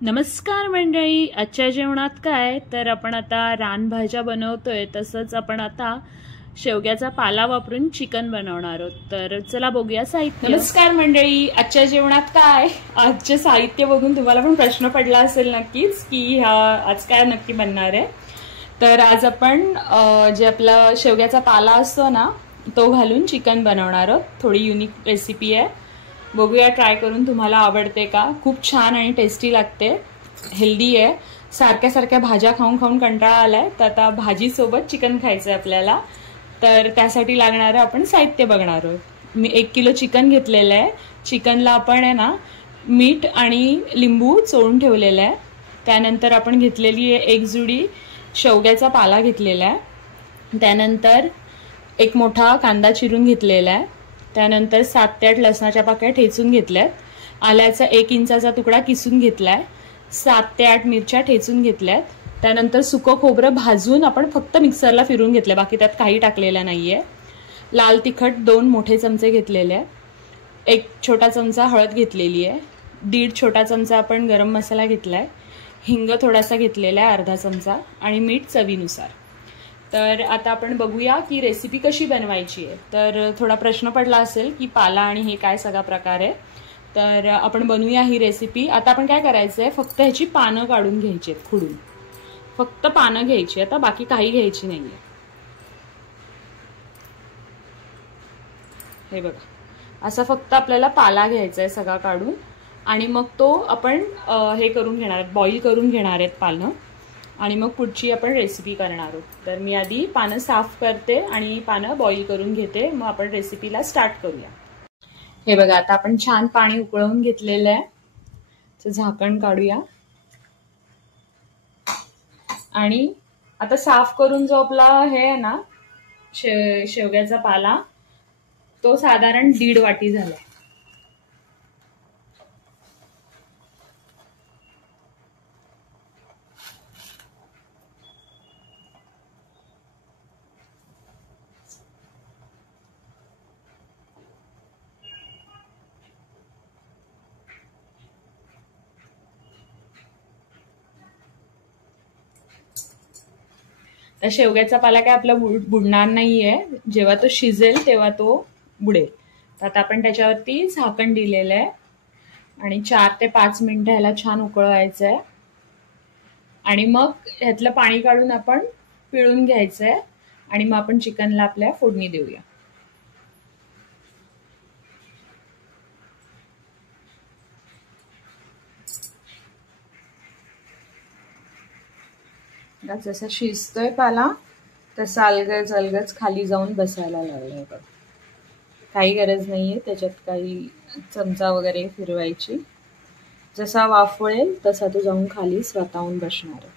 नमस्कार मंडळी. आजच्या जेवणात काय तर आपण आता रानभाज्या बनवतोय, तसंच आपण आता शेवग्याचा पाला वापरून चिकन बनवणार आहोत. तर चला बघूया साहित्य. नमस्कार मंडळी. आजच्या जेवणात काय, आजचे साहित्य बघून तुम्हाला पण प्रश्न पडला असेल नक्कीच की आज काय नक्की बनणार आहे. तर आज आपण जे आपला शेवग्याचा पाला असतो ना तो घालून चिकन बनवणार आहोत. थोडी युनिक रेसिपी आहे, बघूया ट्राय करून तुम्हाला आवडते का. खूप छान आणि टेस्टी लागते, हेल्दी आहे. सारख्या सारख्या भाज्या खाऊन खाऊन कंटाळा आलाय, तर आता भाजीसोबत चिकन खायचं आहे आपल्याला. तर त्यासाठी लागणारं आपण साहित्य बघणार आहोत. मी 1 किलो चिकन घेतलेलं आहे. चिकनला आपण आहे ना मीठ आणि लिंबू चोळून ठेवलेलं आहे. त्यानंतर आपण घेतलेली आहे 1 जुडी शेवग्याचा पाला घेतलेला आहे. त्यानंतर 1 मोठा कांदा चिरून घेतलेला आहे. त्यानंतर 7 ते 8 लसणाच्या पाकळ्या ठेचून घेतल्यात. आल्याचा 1 इंचाचा तुकडा किसून घेतलाय. 7 ते 8 मिरच्या ठेचून घेतल्यात. त्यानंतर सुकं खोबरं भाजून आपण फक्त मिक्सरला फिरून घेतलं, बाकी त्यात काही टाकलेलं नाहीये. लाल तिखट 2 मोठे चमचे घेतलेले आहे. 1 छोटा चमचा हळद घेतलेली आहे. 1.5 छोटा चमचा आपण गरम मसाला घेतलाय. हिंग थोडासा घेतलेला आहे, अर्धा चमचा, आणि मीठ चवीनुसार. तर आता आपण बघूया की रेसिपी कशी बनवायची आहे. तर थोडा प्रश्न पडला असेल की पाला आणि हे काय सगळा प्रकार आहे. तर आपण बनवूया ही रेसिपी. आता आपण काय करायचं आहे, फक्त ह्याची पानं काढून घ्यायची आहेत खुडून. फक्त पानं घ्यायची, आता बाकी काही घ्यायची नाहीये. हे बघा, असं फक्त आपल्याला पाला घ्यायचा आहे सगळा काढून, आणि मग तो आपण हे करून घेणार आहेत, बॉईल करून घेणार आहेत पानं, आणि मग पुढची आपण रेसिपी करणार आहोत. तर मी आधी पानं साफ करते आणि पानं बॉईल करून घेते, मग आपण रेसिपीला स्टार्ट करूया. हे बघा, आता आपण छान पाणी उकळवून घेतलेलं आहे. तर झाकण काढूया, आणि आता साफ करून जो आपला हे आहे ना शेवग्याचा पाला, तो साधारण 1.5 वाटी झालाय. तर शेवग्याचा पाला काय आपला बुडणार नाहीये, जेव्हा तो शिजेल तेव्हा तो बुडेल. तर आता आपण त्याच्यावरती झाकण दिलेलं आहे, आणि 4 ते 5 मिनिटं ह्याला छान उकळवायचं आहे. आणि मग ह्यातलं पाणी काढून आपण पिळून घ्यायचंय, आणि मग आपण चिकनला आपल्या फोडणी देऊया. जसा शिजतोय पाला तसा अलगद अलगद खाली जाऊन बसायला लागलाय. काही गरज नाहीये त्याच्यात काही चमचा वगैरे फिरवायची. जसा वाफवळेल तसा तो जाऊन खाली स्वतःहून बसणार आहे.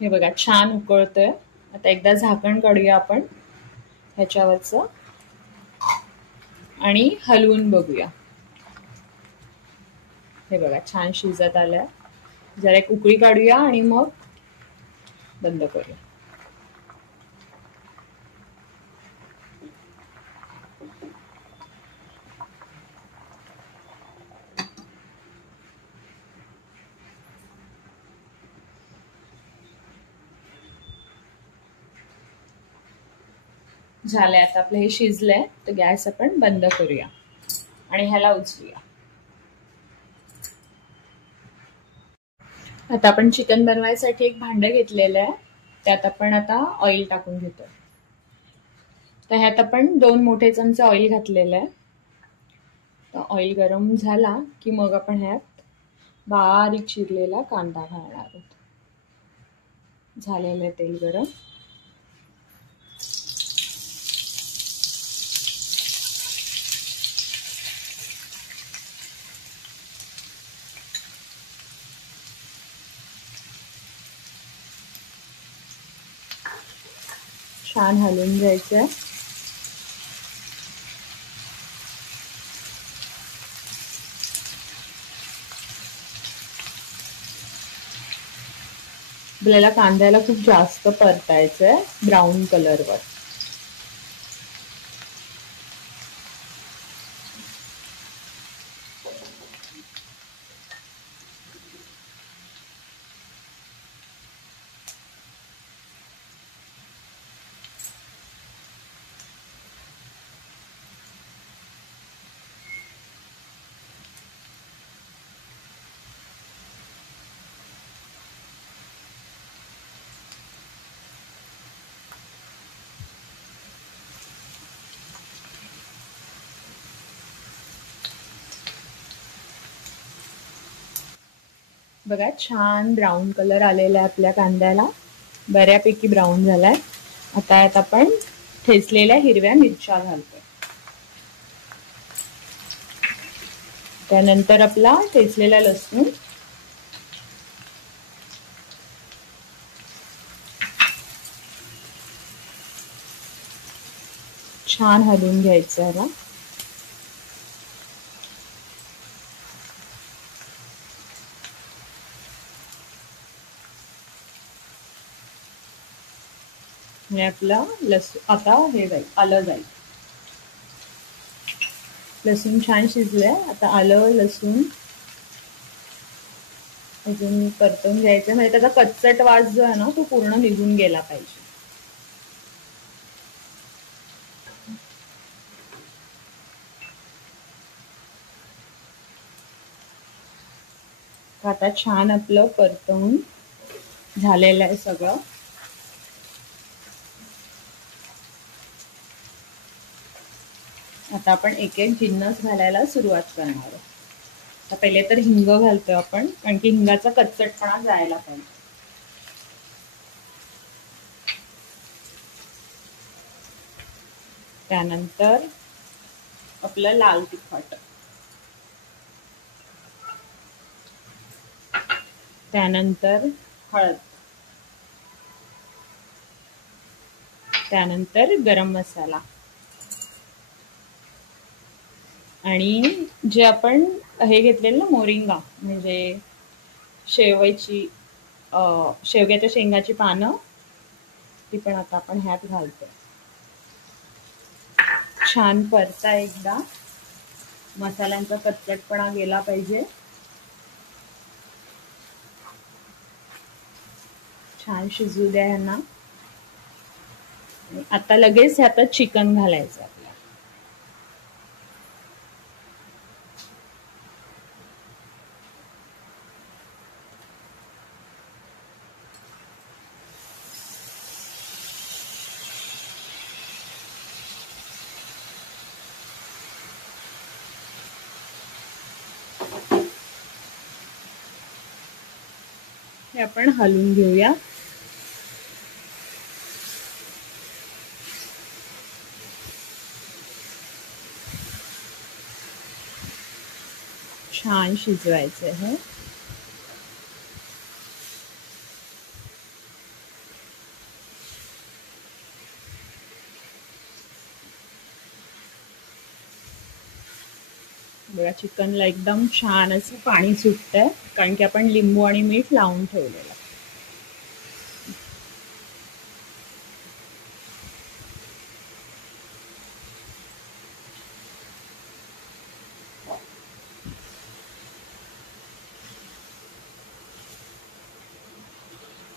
हे बघा, छान उकळतोय. आता एकदा झाकण काढूया आपण ह्याच्यावरचं, आणि हलवून बघूया. हे बघा, छान शिजत आलंय. जरा एक उकळी काढूया आणि मग बंद करूया. झालंय, आता आपलं हे शिजलंय. तर गॅस आपण बंद करूया आणि ह्याला उचलूया. आता आपण चिकन बनवायसाठी एक भांडं घेतलेलं आहे. त्यात आपण आता ऑइल टाकून घेतो. तर ह्यात आपण 2 मोठे चमचे ऑइल घातलेलं आहे. तर ऑइल गरम झाला की मग आपण ह्यात बारीक चिरलेला कांदा घालणार आहोत. झालेलं आहे तेल गरम. छान हलवून घ्यायचं. आपल्याला कांद्याला खूप जास्त परतायचंय ब्राऊन कलरवर. बघा छान ब्राऊन कलर आलेला आहे आपल्या कांद्याला, बऱ्यापैकी ब्राऊन झालाय. आता यात आपण ठेचलेल्या हिरव्या मिरच्या घालतोय. त्यानंतर आपला ठेचलेला लसूण, छान हलवून घ्यायचं याला. आणि आपला लसूण आता हे जाईल, आलं जाईल. लसूण छान शिजलंय. आता आलं लसूण अजून परतून घ्यायचं, म्हणजे त्याचा कच्चट वास जो आहे ना तो पूर्ण निघून गेला पाहिजे. आता छान आपलं परतवून झालेलं आहे सगळं. आता आपण एक एक जिन्नस घालायला सुरुवात करणार आहोत. आता पहिले तर हिंग घालतोय आपण, कारण की हिंगाचा कच्चटपणा जायला पाहिजे. त्यानंतर आपलं लाल तिखट, त्यानंतर हळद, त्यानंतर गरम मसाला, आणि जे आपण हे घेतलेलं ना मोरिंगा, म्हणजे शेवग्याच्या शेंगाची पानं, ती पण आता आपण ह्यात घालतो. छान परता एकदा, मसाल्यांचा कच्चटपणा गेला पाहिजे. छान शिजू द्या ह्यांना. आता लगेच ह्यात चिकन घालायचं आपल्याला. हे आपण हलवून घेऊया. छान शिजवायचं हे. बघा चिकनला एकदम छान असं पाणी सुटतंय, कारण की आपण लिंबू आणि मीठ लावून ठेवलेलं.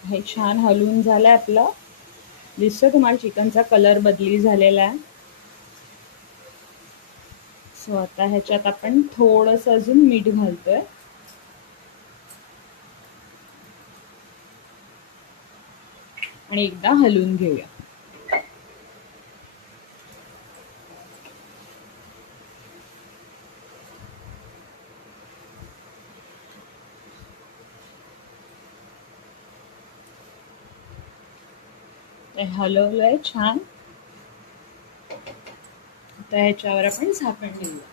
हे छान हलवून झालंय आपलं. दिसतोय तुम्हाला चिकनचा कलर बदली झालेला आहे. सो आता ह्याच्यात आपण थोडंसं अजून मीठ घालतोय. आणि एकदा हलवून घेऊया. हलवलंय छान. आता ह्याच्यावर आपण झाकण ठेवूया.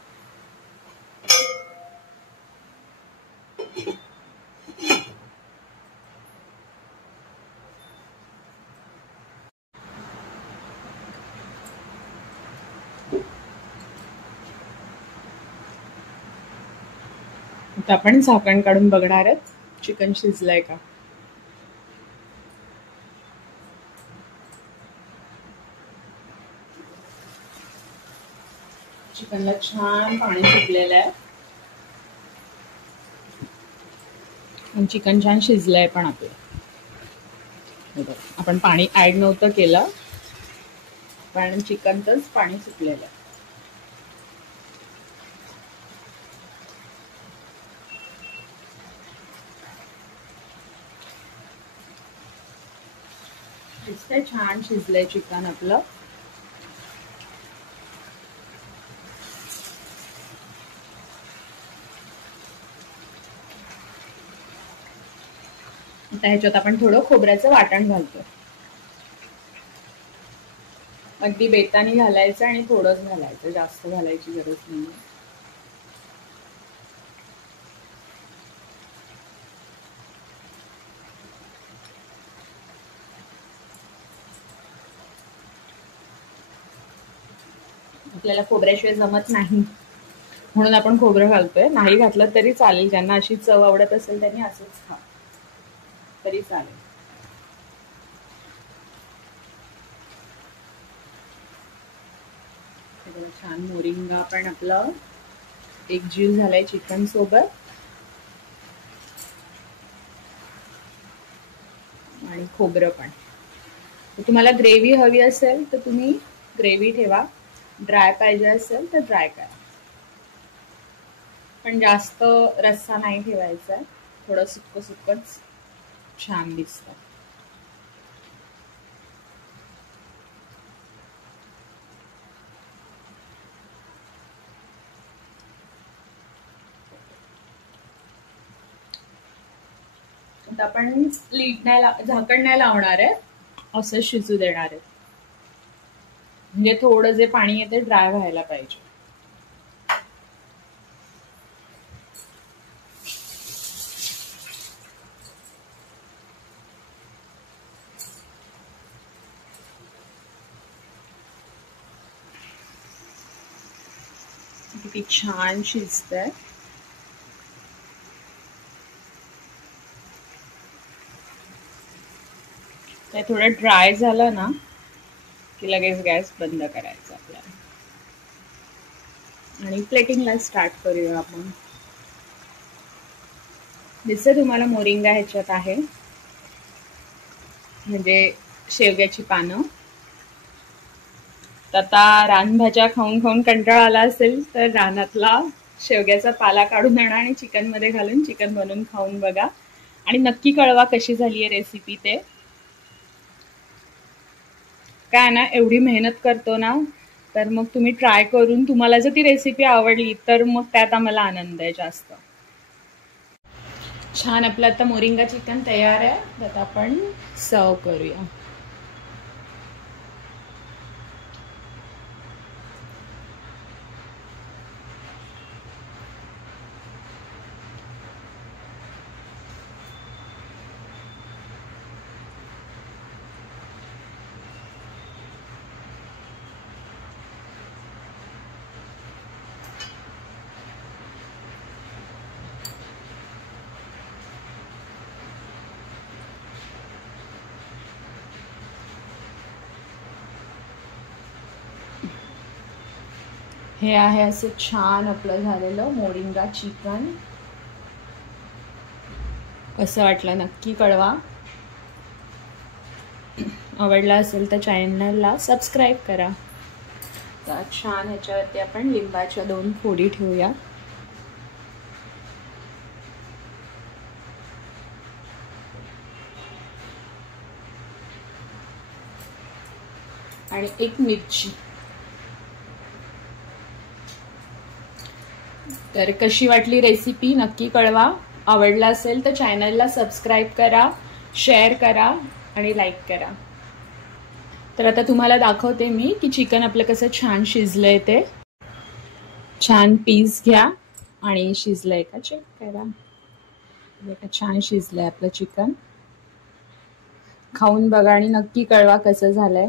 आता आपण झाकण काढून बघणार आहोत चिकन शिजलंय का. चिकनला छान पाणी सुटलेलं आहे आणि चिकन छान शिजलंय पण आपलं. आपण पाणी ऍड नव्हतं केलं पण चिकनचंच पाणी सुटलेलं आहे. दिसतंय छान शिजलंय चिकन आपलं. आता ह्याच्यात आपण थोडं खोबऱ्याचं वाटण घालतो. अगदी बेतानी घालायचं आणि थोडंच घालायचं, जास्त घालायची गरज नाही. आपल्याला खोबऱ्याशिवाय जमत नाही म्हणून आपण खोबरं घालतोय. नाही घातलं तरी चालेल, ज्यांना अशी चव आवडत असेल त्यांनी असंच खा तरी चालेल. छान मोरिंगा पण आपलं एकजीव झालाय चिकन सोबत. आणि खोबरं पण. तुम्हाला ग्रेव्ही हवी असेल तर तुम्ही ग्रेव्ही ठेवा, ड्राय पाहिजे असेल तर ड्राय करा, पण जास्त रस्सा नाही ठेवायचा. थोडं सुक्क सुक्कच छान दिसतं. आता आपण लीड नाही, झाकण नाही लावणार आहे, असं शिजू देणार आहे. म्हणजे थोडं जे पाणी आहे ते ड्राय व्हायला पाहिजे. किती छान शिजतंय. ते थोडं ड्राय झालं ना की लगेच गॅस बंद करायचा आपल्याला आणि प्लेटिंगला स्टार्ट करूया आपण. दिसतं तुम्हाला मोरिंगा ह्याच्यात आहे, म्हणजे शेवग्याची पानं. आता रानभाज्या खाऊन खाऊन कंटाळा आला असेल तर रानातला शेवग्याचा पाला काढून आणा आणि चिकन मध्ये घालून चिकन बनवून खाऊन बघा आणि नक्की कळवा कशी झाली आहे रेसिपी ते. काय ना, एवढी मेहनत करतो ना, तर मग तुम्ही ट्राय करून तुम्हाला जर ती रेसिपी आवडली तर मग त्यात आम्हाला आनंद आहे जास्त. छान आपलं आता मोरिंगा चिकन तयार आहे. आता आपण सर्व करूया. हे आहे असं छान आपलं झालेलं मोरिंगा चिकन. कसं वाटलं नक्की कळवा. आवडला असेल तर चॅनलला सबस्क्राईब करा. तर छान ह्याच्यावरती आपण लिंबाच्या 2 फोडी ठेवूया. आणि 1 मिरची. तर कशी वाटली रेसिपी नक्की कळवा. आवडला असेल तर चॅनलला सबस्क्राईब करा, शेअर करा आणि लाईक करा. तर आता तुम्हाला दाखवते मी की चिकन आपलं कसं छान शिजलंय ते. छान पीस घ्या आणि शिजलंय का चेक करा. छान शिजलंय आपलं चिकन. खाऊन बघा आणि नक्की कळवा कसं झालंय.